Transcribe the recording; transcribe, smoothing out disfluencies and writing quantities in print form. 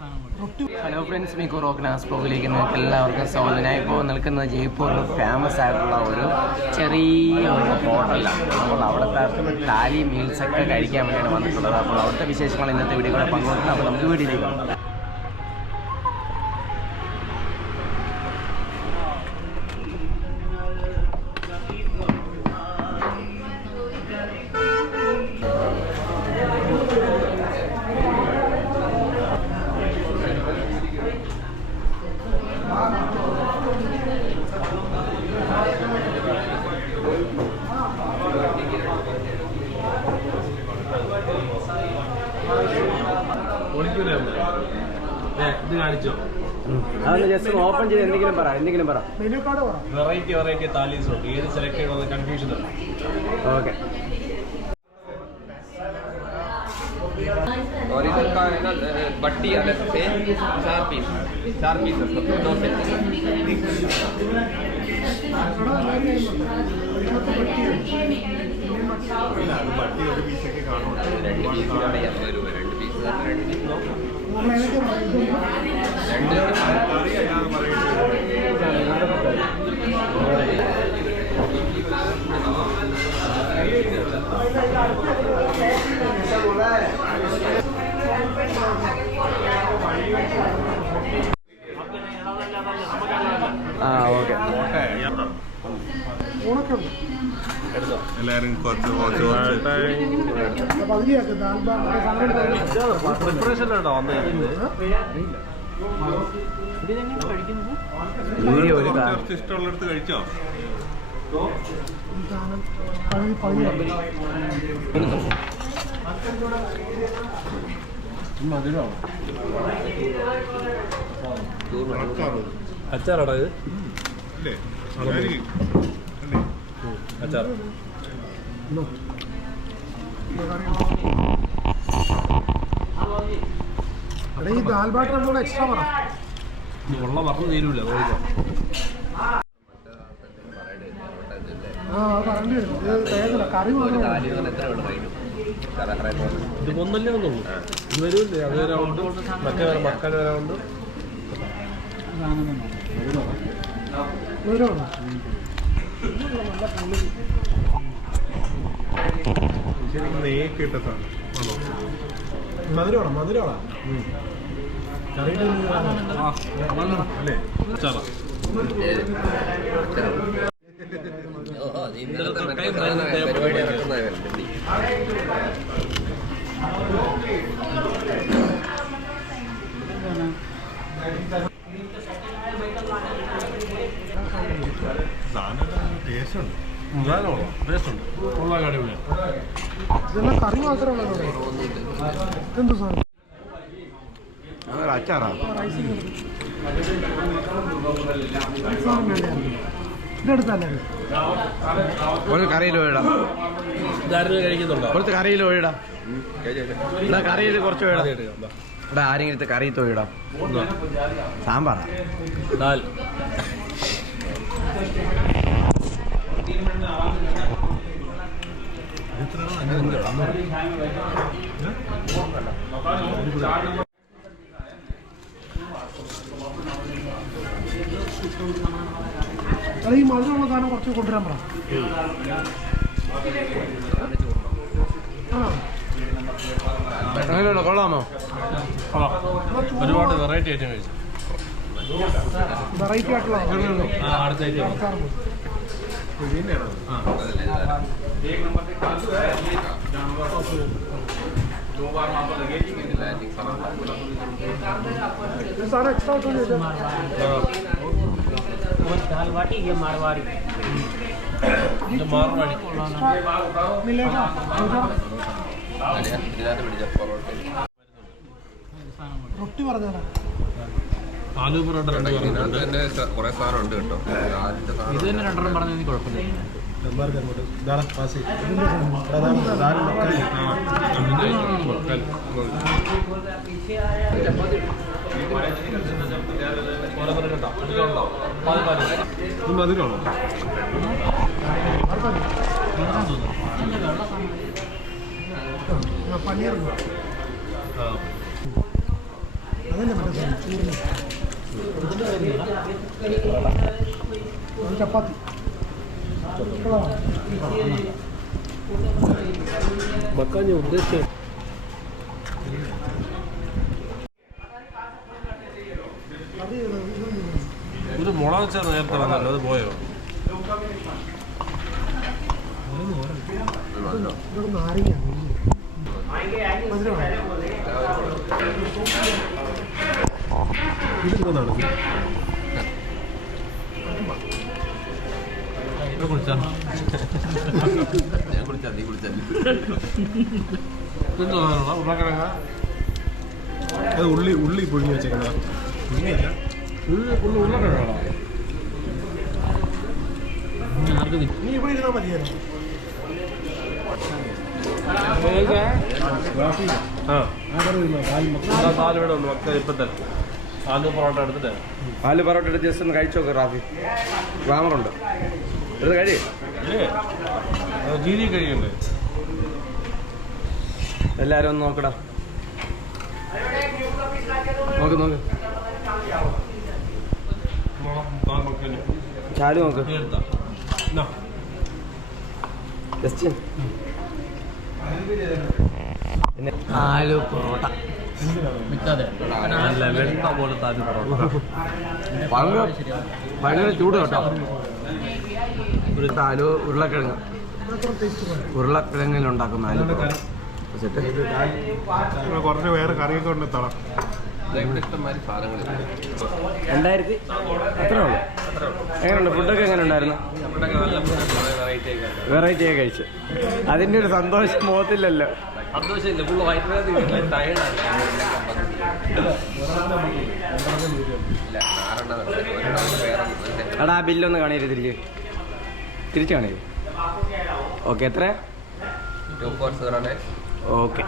Hello friends, Miku rock നാസ് ബ്ലോഗിലേക്ക് നിങ്ങൾക്ക് എല്ലാവർക്കും സ്വാഗതം. ഞാൻ ഇപ്പോൾ നിൽക്കുന്നത് ജയ്പൂരിൽ ഫേമസ് ആയിട്ടുള്ള ഒരു ചെറിയ ഒരു ഹോട്ടലാണ്. നമ്മൾ അവിടുത്തെ താലി മീൽസൊക്കെ കഴിക്കാൻ വേണ്ടിയാണ് വന്നിട്ടുള്ളത്. അപ്പോൾ അവിടുത്തെ വിശേഷങ്ങൾ ഇന്നത്തെ വീഡിയോ കൂടെ പങ്കുവെക്കുന്നത്. അപ്പോൾ നമുക്ക് വീഡിയോയിലേക്ക് പോകാം. ജസ്റ്റ് ഓപ്പൺ ചെയ്ത് എന്തെങ്കിലും പറ. വെറൈറ്റി താലീസ് ഉണ്ട്. ഏത് സെലക്ട് ചെയ്യണമെന്ന് കൺഫ്യൂഷൻ ഉണ്ട്. ഓക്കെ. और इधर का है ना बट्टी अलग से 4 पीस सब 2 सेट ബട്ടി ഒരു പീസൊക്കെ കാണും. 2 പീസിനാണ് 80 രൂപ. 2 പീസ് 2 പീസ് നോക്കും. എല്ലാരും കുറച്ച് പ്രിപ്പറേഷൻ ഉണ്ടോ ഇഷ്ടമുള്ളടത്ത് കഴിച്ചോ? അച്ചാറാടാ ഇത്? ഇല്ലേ അച്ചാർ ഈ ദാൽ ബാട്ടർ കൂടെ എക്സ്ട്രാ പറ. വെള്ളം പറഞ്ഞു തീരൂല. കറി ഇത് ഒന്നല്ലേ ഒന്നുള്ളൂ. ഇത് വരൂല്ലേ? അത് വരാറുണ്ട്, മറ്റേ മക്കൾ വരാറുണ്ട്. ശരിക്കും നെയ്യൊക്കെ ഇട്ടതാണ്. മധുരമാണോ? അല്ലേ? അച്ചാറാ. പരിപാടി നടക്കുന്നതല്ലേ. ഇതെല്ലാം കറി മാത്രമേ എന്ത് സാധനം? അച്ചാറാ. ഇതെടുത്തല്ലേ കറിയിൽ പോയിടാം. കഴിക്കുന്നുണ്ടോ? കുറച്ച് കറിയിൽ പോയിടാം. കറിയിൽ കുറച്ച് വേടാ. ഇവിടെ ആരെങ്കിലും കറി തോയിടാം. സാമ്പാറാ. ദാൽ. ഈ മധുരമുള്ള സാധനം കുറച്ച് കൊണ്ടുവരാൻ പറ. കൊള്ളാമോ? ഒരുപാട് വെറൈറ്റി ഐറ്റം കഴിച്ചു. വെറൈറ്റി ആയിട്ടുള്ള അടുത്ത ഐറ്റം सारा एक्स्ट्रा तो ले जाओ। दाल बाटी ये मारवाड़ी मिलेगा റൊട്ടി പറഞ്ഞാ ആലു പൊറോട്ട കുറെ സാധനം ഉണ്ട് കേട്ടോ. ഇത് തന്നെ രണ്ടെണ്ണം പറഞ്ഞാൽ കുഴപ്പമില്ല. മധുരമാണോ? പനീർ അതല്ലേ ചപ്പാത്തി മക്കാഞ്ഞ ഉദ്ദേശിച്ച ഒരു മുളക് വെച്ചാൽ നേരത്തെ വന്നല്ലോ, അത് പോയോ? ഇതൊക്കെ നാരങ്ങയാണ് ഇതെന്താണ് ഞാൻ കുടിച്ചാൽ നീ കുടിച്ചാൽ ഉരുളക്കിഴങ്ങ അത് ഉള്ളി പുഴുങ്ങി വെച്ചേക്കുന്നത് പുഴുങ്ങിയല്ല ഉരുളക്കിഴങ്ങാണോ? നീ ഇവിടെ ഇരുന്നാൽ മതിയായിരുന്നു. സാലിവിടെ ഉണ്ട് മക്കൾ ഇപ്പം തന്നെ ആലു പൊറോട്ട എടുത്തിട്ട് ആലു പൊറോട്ട എടുത്ത് ജസ്റ്റ് ഒന്ന് കഴിച്ചു നോക്ക് റാഫി. ഗ്ലാമറുണ്ട്, എടുത്ത് കഴി. ജീരി കഴിയുണ്ട്. എല്ലാവരും ഒന്ന് നോക്കടാ, നോക്ക് നോക്ക്. ചാലു നോക്ക് ജസ്റ്റ്. പിന്നെ ആലു പൊറോട്ട നല്ല വെണ്ണ പോലത്തെ ആലു പൊറോട്ട. ഭയങ്കര ചൂട് കേട്ടോ. ഒരു ആലു ഉരുളക്കിഴങ്ങ്, ഉരുളക്കിഴങ്ങിലുണ്ടാക്കുന്ന ആലു പൊറോട്ട വെച്ചിട്ട് കുറച്ച് വേറെ കറിയൊക്കെ ഉണ്ട് തള. ഇവിടെ ഇഷ്ടംമാതിരി സാധനങ്ങളില്ല. 2000 അത്രേ ഉള്ളൂ. എങ്ങനെയുണ്ട് ഫുഡൊക്കെ? എങ്ങനെ ഉണ്ടായിരുന്നു? വെറൈറ്റി ഒക്കെ കഴിച്ചു. അതിൻ്റെ ഒരു സന്തോഷം മുഖത്തില്ലല്ലോ. സന്തോഷമില്ല, ഫുള്ള് വയറ്റിനകത്ത് ടയർഡാണ്. എടാ ആ ബില്ലൊന്ന് കാണിയത് തിരിച്ച് കാണിയത്. ഓക്കെ, എത്ര? 2409. ഓക്കെ.